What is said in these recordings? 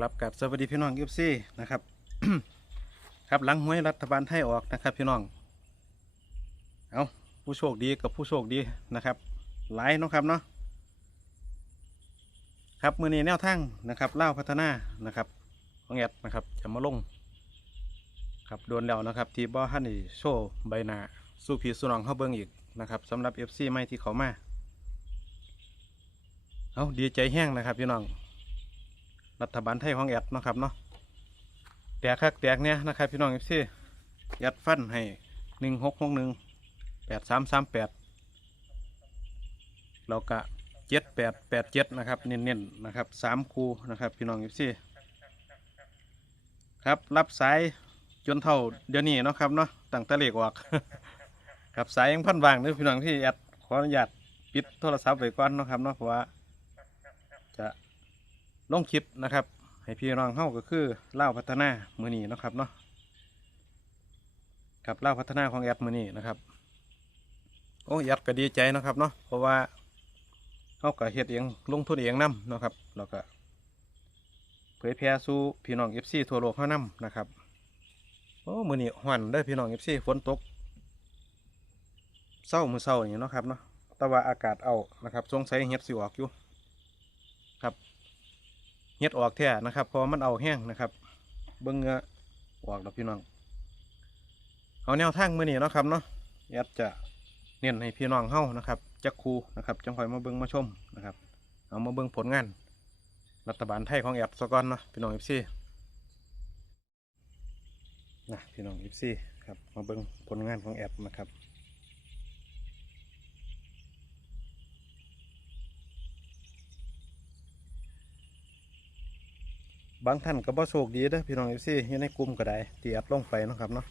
ครับกับสวัสดีพี่น้องยูซี่นะครับ ครับหลังหวยรัฐบาลไทยออกนะครับพี่น้อง เอาผู้โชคดีกับผู้โชคดีนะครับ หลายนะครับเนาะครับมือนี้แนวทางนะครับเล่าพัฒนานะครับของแอดนะครับจะมาลงครับโดนแล้วนะครับ ที่บ่ฮันนี่โชว์ใบหน้าสู้ผีสู้น้องเข้าเบิ้งอีกนะครับสำหรับ FC ใหม่ที่เขามาเอาดีใจแห้งนะครับพี่น้อง รัฐบาลไทยของแอดนะครับเนาะแตกคักแตกเนี่ยนะครับพี่น้องเอฟซีแอดฟันให้หนึ่งหกหกหนึ่งแปดสามสามแปดเราก็เจ็ดแปดแปดเจ็ดนะครับเน้นๆนะครับสามคูนะครับพี่น้องเอฟซีครับรับสายจนเท่าเดี๋ยวนี้เนาะครับเนาะตั้งแตะเลขออกครับสายยังพันวางเด้อพี่น้องที่แอดขออนุญาตปิดโทรศัพท์ไว้ก่อนเนาะครับเนาะเพราะว่า ลงคลิปนะครับ ให้พี่น้องเข้าก็คือเล่าพัฒนามือนี้นะครับเนาะกับเล่าพัฒนาของแอดมือนี้นะครับ โอ้แอดก็ดีใจนะครับเนาะเพราะว่าเขาก็เฮ็ดเองลงทุนเองนํเนะครับแล้วก็เผยแพร่สู่พี่น้องเอฟซีทั่วโลกเขานํนะครับโอ้มือนี้หวันได้พี่น้องเอฟซีฝนตกเศร้ามือเศร้าอย่างนี้เนาะครับเนาะแต่ว่าอากาศเอานะครับสงสัยเฮ็ดสิออกอยู่ เฮ็ดออกแท้นะครับเพราะมันเอาแห้งนะครับเบิ้งเงือออกแล้วพี่น้องเอาแนวทางมือนี้เนาะครับเนาะแอดจะเน้นให้พี่น้องเฮานะครับจักครูนะครับจังคอยมาเบิ้งมาชมนะครับ เอามาเบิ้งผลงาน รัฐบาลไทยของแอดสก่อนเนาะพี่น้องเอฟซีนะพี่น้องเอฟซีครับมาเบิ้งผลงานของแอดนะครับ บางท่านก็บ่โชคดีเด้อพี่น้องเอฟซีอยู่ในกลุ่มก็ได้ที่อัดลงไปนะครับเนาะ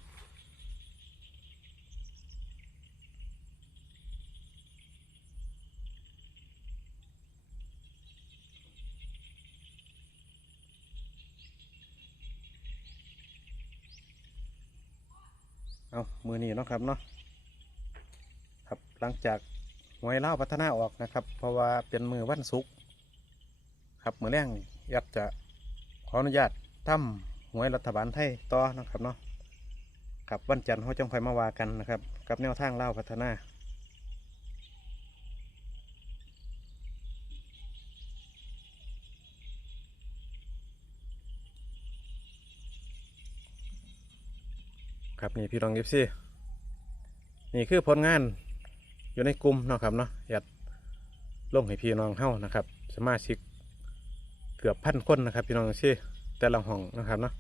เอามือนี้นะครับเนาะครับหลังจากหวยเล่าพัฒนาออกนะครับ เพราะว่าเป็นมือวันศุกร์ครับมือแรงยัดจะ ขออนุญาตทำหวยรัฐบาลไทยต่อนะครับเนาะกับวันจันทร์เขาจังคอยมาว่ากันนะครับ กับแนวทางเล่าพัฒนาครับนี่พี่รองเอฟซีนี่คือผลงานอยู่ในกลุ่มเนาะครับเนาะอยากลงให้พี่น้องเฮ้านะครับ สมาชิก เกือบพันคนนะครับ พี่น้องที่แต่ละห้องนะครับเนาะ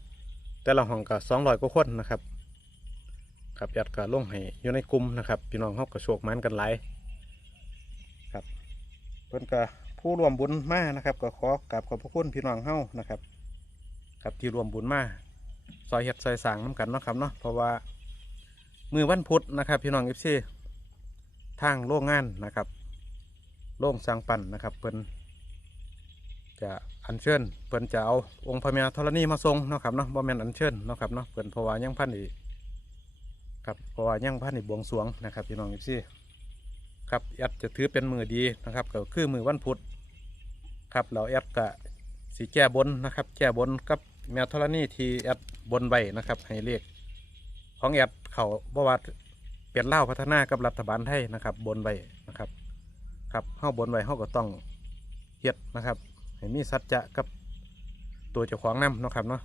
แต่ละห้องก็สองร้อยกว่าคนนะครับครับยัดก็ลงให้อยู่ในกลุ่มนะครับ พี่น้องเขาก็โชคมันกันหลายครับเพิ่นก็ผู้รวมบุญมานะครับ ก็ขอกราบขอบพระคุณพี่น้องเฮานะครับ ครับที่รวมบุญมาซอยเฮ็ดซอยสางน้กันเนาะครับเนาะเพราะว่ามือวันพุธนะครับ พี่น้องเอฟซีทางโรงงานนะครับโรงสร้างปั่นนะครับเพิ่นจะ อัญเชิญเพิ่นจะเอาองค์พระแม่ธรณีมาทรงเนาะครับเนาะบ่แม่นอัญเชิญเนาะครับเนาะเพิ่นเพราะว่ายังพันอีกครับเพราะว่ายังพันอีบวงสรวงนะครับพี่น้องอีซี่ครับแอดจะถือเป็นมือดีนะครับก็คือมือวันพุธครับเราแอดก็สีแก้บนนะครับ แก้บนกับแม่ธรณีที่แอดบนใบนะครับ ให้เลขของแอดเขาบว่าเปลี่ยนเล่าพัฒนากับรัฐบาลไทยนะครับ บนใบนะครับ ครับเฮาบนไว้เฮาก็ต้องเฮ็ดนะครับ ให้มีสัจจะกับตัวเจ้าของน้ำเนาะครับเนาะ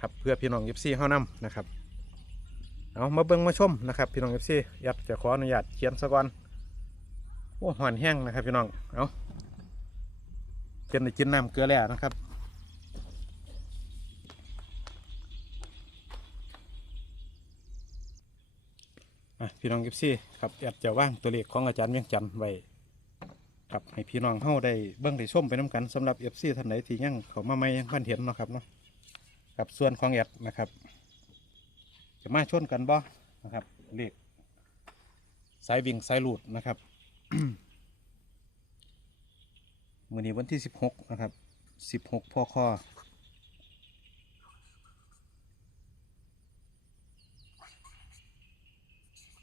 ครับเพื่อพี่น้องเอฟซีเข้าน้ำนะครับเอามาเบิ่งมาชมนะครับ พี่น้องเอฟซียัดจะขออนุญาตเขียนซะก่อนโอ้หอนแห้งนะครับพี่น้องเอาเกินได้กินน้ำเกลือแล้วนะครับพี่น้องเอฟซีครับยัดจะว่างตัวเลขของอาจารย์เวียงจันทร์ไว้ ครับให้พี่น้องเฮาได้เบิ่งได้ชมไปน้กันสำหรับ FC ท่านไหนที่ยังเขามาใหม่ยังพันเห็นเนาะครับเนาะกับส่วนของแอดนะครับ จะมาชนกันบ่นะครับเลขสายวิ่งสายหลุดนะครับมื้อนี้วันที่16นะครับ16พค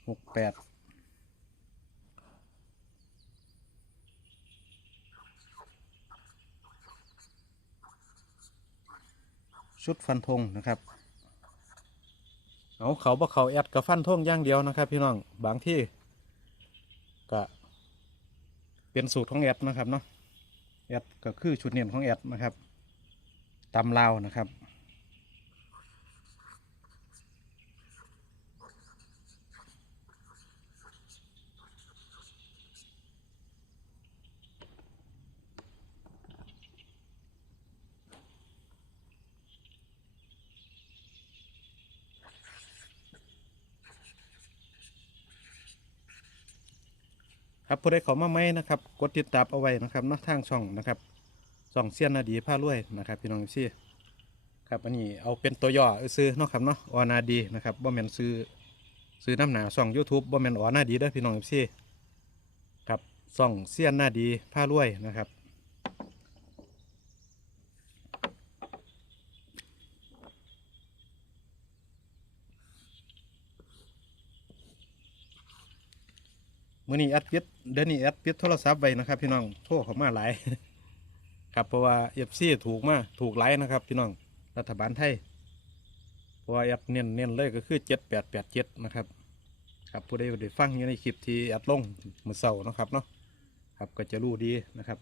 หกแปด ชุดฟันธงนะครับเอาเขาบ่เขาแอดกับฟันธงอย่างเดียวนะครับ พี่น้องบางที่ก็เป็นสูตรของแอดนะครับเนาะแอดก็คือชุดเนียนของแอดนะครับตำลาวนะครับ ครับผู้ใดเขามาไหมนะครับกดติดตามเอาไว้นะครับนักทางช่องนะครับช่องเซียนนาดีผ้ารวยนะครับพี่น้องซี่ครับอันนี้เอาเป็นตัวย่อซื้อเนาะครับเนาะออนาดีนะครับบ่แมนซื้อซื้อน้ำหนาช่องยูทูบบ่แมนออนาดีเด้อพี่น้องซี่ครับช่องเซียนนาดีผ้ารวยนะครับ มื่อนี้แอดปิดเดี๋ยวนี้แอดปิดโทรศัพท์ไปนะครับพี่น้องโทรเขามาหลาย ครับเพราะว่าเอฟซีถูกมากถูกหลายนะครับ พี่น้องรัฐบาลไทยเพราะว่าแอดเน้นเน้นเลยก็คือเจ็ดแปดแปดเจ็ดนะครับ ครับผู้ใดได้ฟังอยู่ในคลิปที่แอดลงมือเสาร์นะครับเนาะครับก็จะรู้ดีนะครับ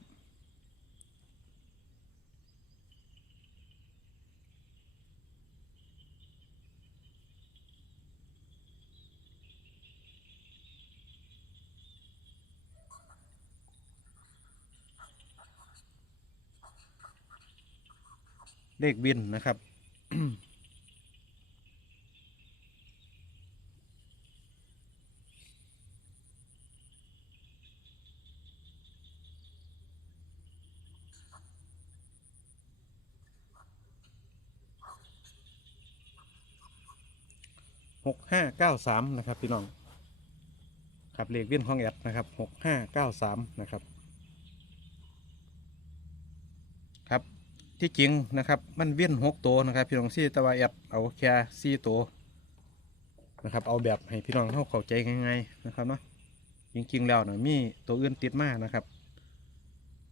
เลขบินนะครับหกห้าเก้าสามนะครับพี่น้อง ครับเลขวิ่นของแอดนะครับหกห้าเก้าสามนะครับ ที่จริงนะครับ มันเวียนหกตัวนะครับ พี่น้องซี่ตะวันแอดเอาแค่ซี่ตัวนะครับ เอาแบบให้พี่น้องเข้าเข้าใจง่ายๆนะครับเนาะจริงๆแล้วนะมีตัวอื่นติดมานะครับ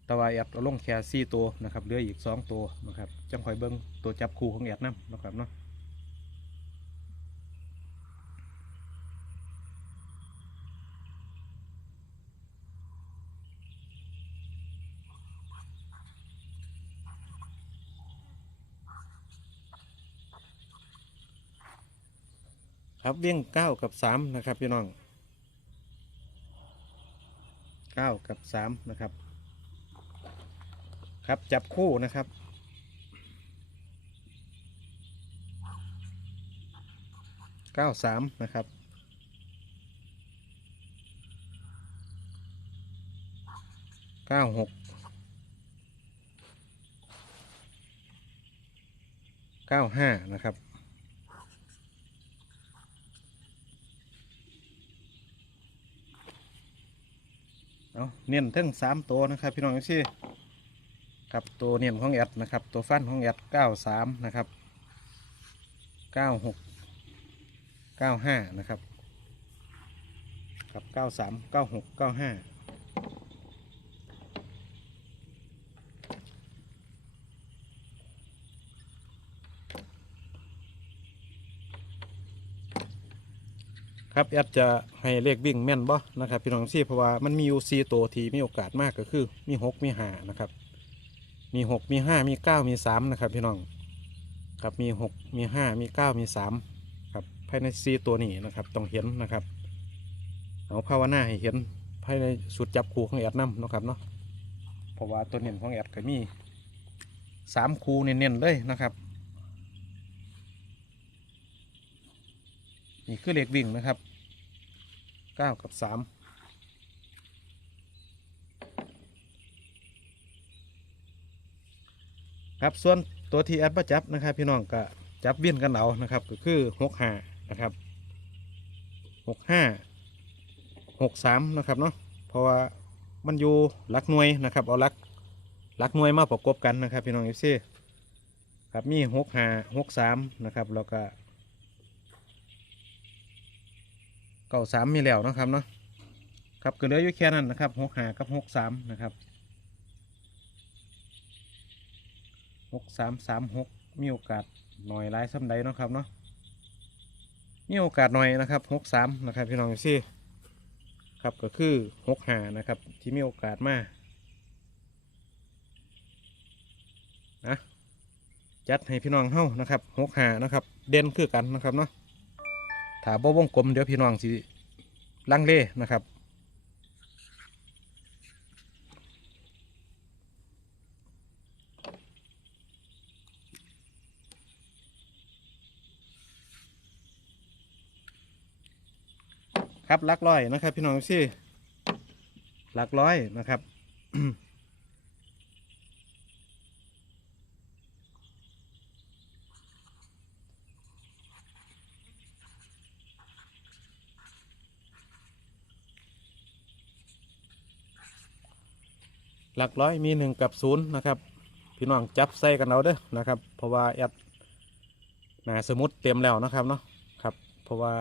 ตะวันแอดเอาลงแค่ซี่ตัวนะครับเหลืออีกสองตัวนะครับจังคอยเบิ้งตัวจับคู่ของแอดนํนะครับเนาะ ครับเวี่ยงเก้ากับสามนะครับพี่น้องเก้ากับสามนะครับ ครับจับคู่นะครับเก้าสามนะครับเก้าหกเก้าห้านะครับ เนียนทั้งสามตัวนะครับ พี่น้องที่ครับตัวเนียนของแอดนะครับ ตัวฟันของแอดเก้าสามนะครับเก้าหกเก้าห้านะครับครับเก้าสามเก้าหกเก้าห้า ครับแอดจะให้เลขวิ่งแม่นบ่นะครับพี่น้องซี่เพราะว่ามันมีอยู่สี่ตัวที่มีโอกาสมากก็คือ มีหกมีห้านะครับ มีหกมีห้ามีเก้ามีสามนะครับ พี่น้องครับมีหกมีห้ามีเก้ามีสามครับภายในสี่ตัวนี้นะครับต้องเห็นนะครับเอาภาวนาให้เห็นภายในสุดจับคูของแอดน้ำนะครับเนาะเพราะว่าตัวเน้นของแอดก็มีสามคูเน้นๆเลยนะครับ นี่คือเลขวิ่งนะครับเก้ากับสามครับส่วนตัวที่แอดประจับนะครับ พี่น้องก็จับเวียนกันเอานะครับ ก็คือหกห้านะครับหกห้าหกสามนะครับเนาะเพราะว่ามันอยู่หลักหน่วยนะครับเอาหลักหลักหน่วยมาประกบกันนะครับ พี่น้องเอฟซีครับมีหกห้าหกสามนะครับแล้วก็ เก้าสามมีแล้วนะครับเนาะครับก็เหลืออยู่แค่นั้นนะครับหกหากับหกสามนะครับหกสามสามหกมีโอกาสหน่อยหลายซ้ำใดนะครับเนาะมีโอกาสหน่อยนะครับหกสามนะครับพี่น้องซี่ครับก็คือหกหานะครับที่มีโอกาสมานะจัดให้พี่น้องเฮ้านะครับหกหานะครับ เด่นคือกันนะครับเนาะ ถ้าบ่วงกลมเดี๋ยวพี่น้องสิลังเลนะครับ ครับลักร้อยนะครับ พี่น้องซี่ลักร้อยนะครับ หลักร้อยมีหนึ่งกับศูนย์นะครับ พี่น้องจับใส่กันเอาเด้อนะครับ เพราะว่าแอดหนาสมุดเต็มแล้วนะครับเนาะครับ เพราะว่า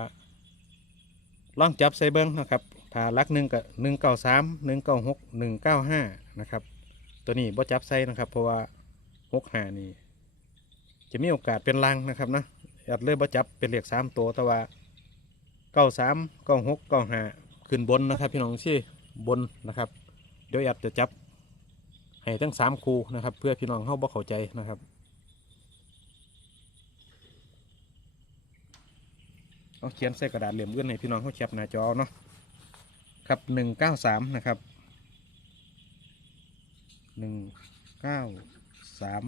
ลองจับใส่เบิ้งนะครับถ้าลักหนึ่งกับหนึ่งเก้าสามหนึ่งเก้าหกหนึ่งเก้าห้านะครับ ตัวนี้บ่จับใส่นะครับ เพราะว่าหกห้านี่จะมีโอกาสเป็นลังนะครับนะแอยากเลยบ่จับเป็นเหลขสามตัวแต่ว่าเก้าสามเก้าหกเก้าห้าขึ้นบนนะครับ พี่น้องชี่บนนะครับ เดี๋ยวแอยากจะจับ ให้ทั้งสามคูนะครับ เพื่อพี่น้องเข้าบ่เข้าใจนะครับเอาเขียนใส่กระดาษเหลี่ยมเอื้อนให้พี่น้องเขาแคปหน้าจอเนาะครับหนึ่งเก้าสามนะครับหนึ่งเก้าสาม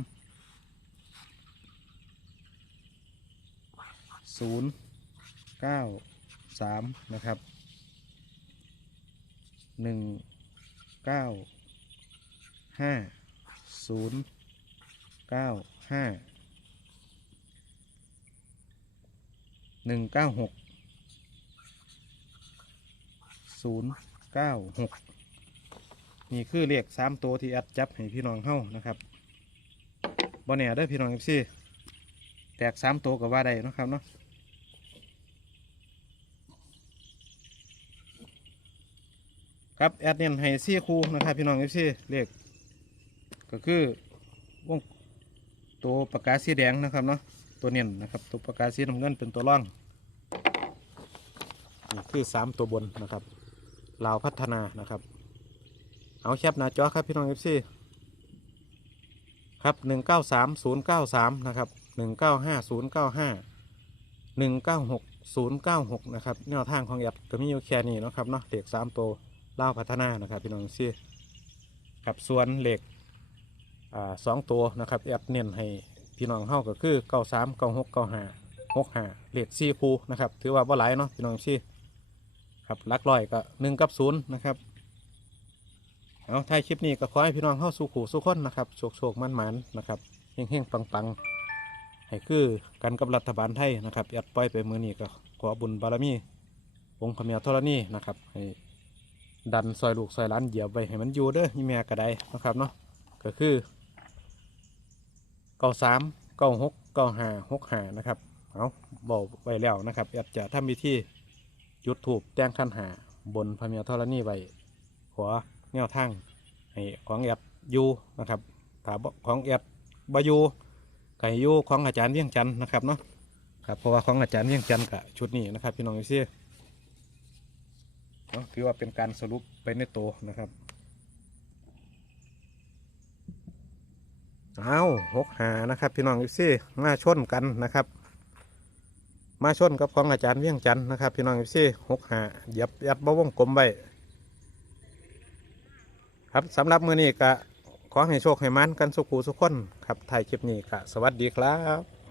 ศูนย์เก้าสามนะครับหนึ่งเก้า ห้าศูนย์เก้าห้าหนึ่งเก้าหกศูนย์เก้าหกนี่คือเลขสามตัวที่แอดจับให้พี่น้องเฮ้านะครับบอแน่เด้อพี่น้องเอฟซีแตกสามตัวก็ว่าได้นะครับเนาะครับแอดเน้นให้ซี่คูนะครับพี่น้องเอฟซีเลข ก็คือวงตัวปากกาสีแดงนะครับเนาะตัวเนียนนะครับ ตัวประกาสีน้ำเงินเป็นตัวร่องนี่คือสามตัวบนนะครับลาวพัฒนานะครับ เอาแคปหน้าจอครับพี่น้องเอฟซีครับหนึ่งเก้าสามศูนย์เก้าสามนะครับหนึ่งเก้าห้าศูนย์เก้าห้าหนึ่งเก้าหกศูนย์เก้าหกนะครับแนวทางของแอดก็มีอยู่แค่นี้นะครับเนาะเหล็กสามตัวลาวพัฒนานะครับพี่น้องเอฟซีครับส่วนเหล็ก อ่าสองตัวนะครับแอดเน้นให้พี่น้องเฮาก็คือเก้าสามเก้าหกเก้าห้าหกห้าเลขสี่คูนะครับ ถือว่าบ่หลายเนาะพี่น้องชี่ครับลักร้อยก็หนึ่งกับศูนย์นะครับเอาท้ายคลิปนี้ก็ขอให้พี่น้องเข้าสู่ขู่สู่คนนะครับโชคโชคมันมันนะครับเฮงเฮงปังปังให้คือกันกับรัฐบาลไทยนะครับยัดปล่อยไปมือนี้ก็ขอบุญบารมีองค์ขมียธรณีนะครับให้ดันซอยลูกซอยล้านเหยียบไว้ให้มันอยู่เด้อยี่แม่กระได้นะครับเนาะก็คือ ก้าสามเก้าหกเก้าห้าหกห้านะครับเอาบอกไว้แล้วนะครับแอดจะทำพิธีจุดถูกแจ้งขั้นหาบนพระเมียธรณีไว้ขอแนวทางให้ของแอดยูนะครับถาบ่ของแอดบอยูไก่ยูของอาจารย์เวียงจันนะครับเนาะครับเพราะว่าของอาจารย์เวียงจันกับชุดนี้นะครับพี่น้องเซี่เนาะถือว่าเป็นการสรุปไปในตัวนะครับ เอาหกหานะครับ พี่น้องอีซี่มาชนกันนะครับ มาชนกับของอาจารย์เวียงจันทร์นะครับ พี่น้องอีซี่หกหาหยับยับบวงกลมไว้ครับสำหรับมือนี้ก็ขอให้โชคให้มันกันสุขูสุขคนครับถ่ายคลิปนี้ก็สวัสดีครับ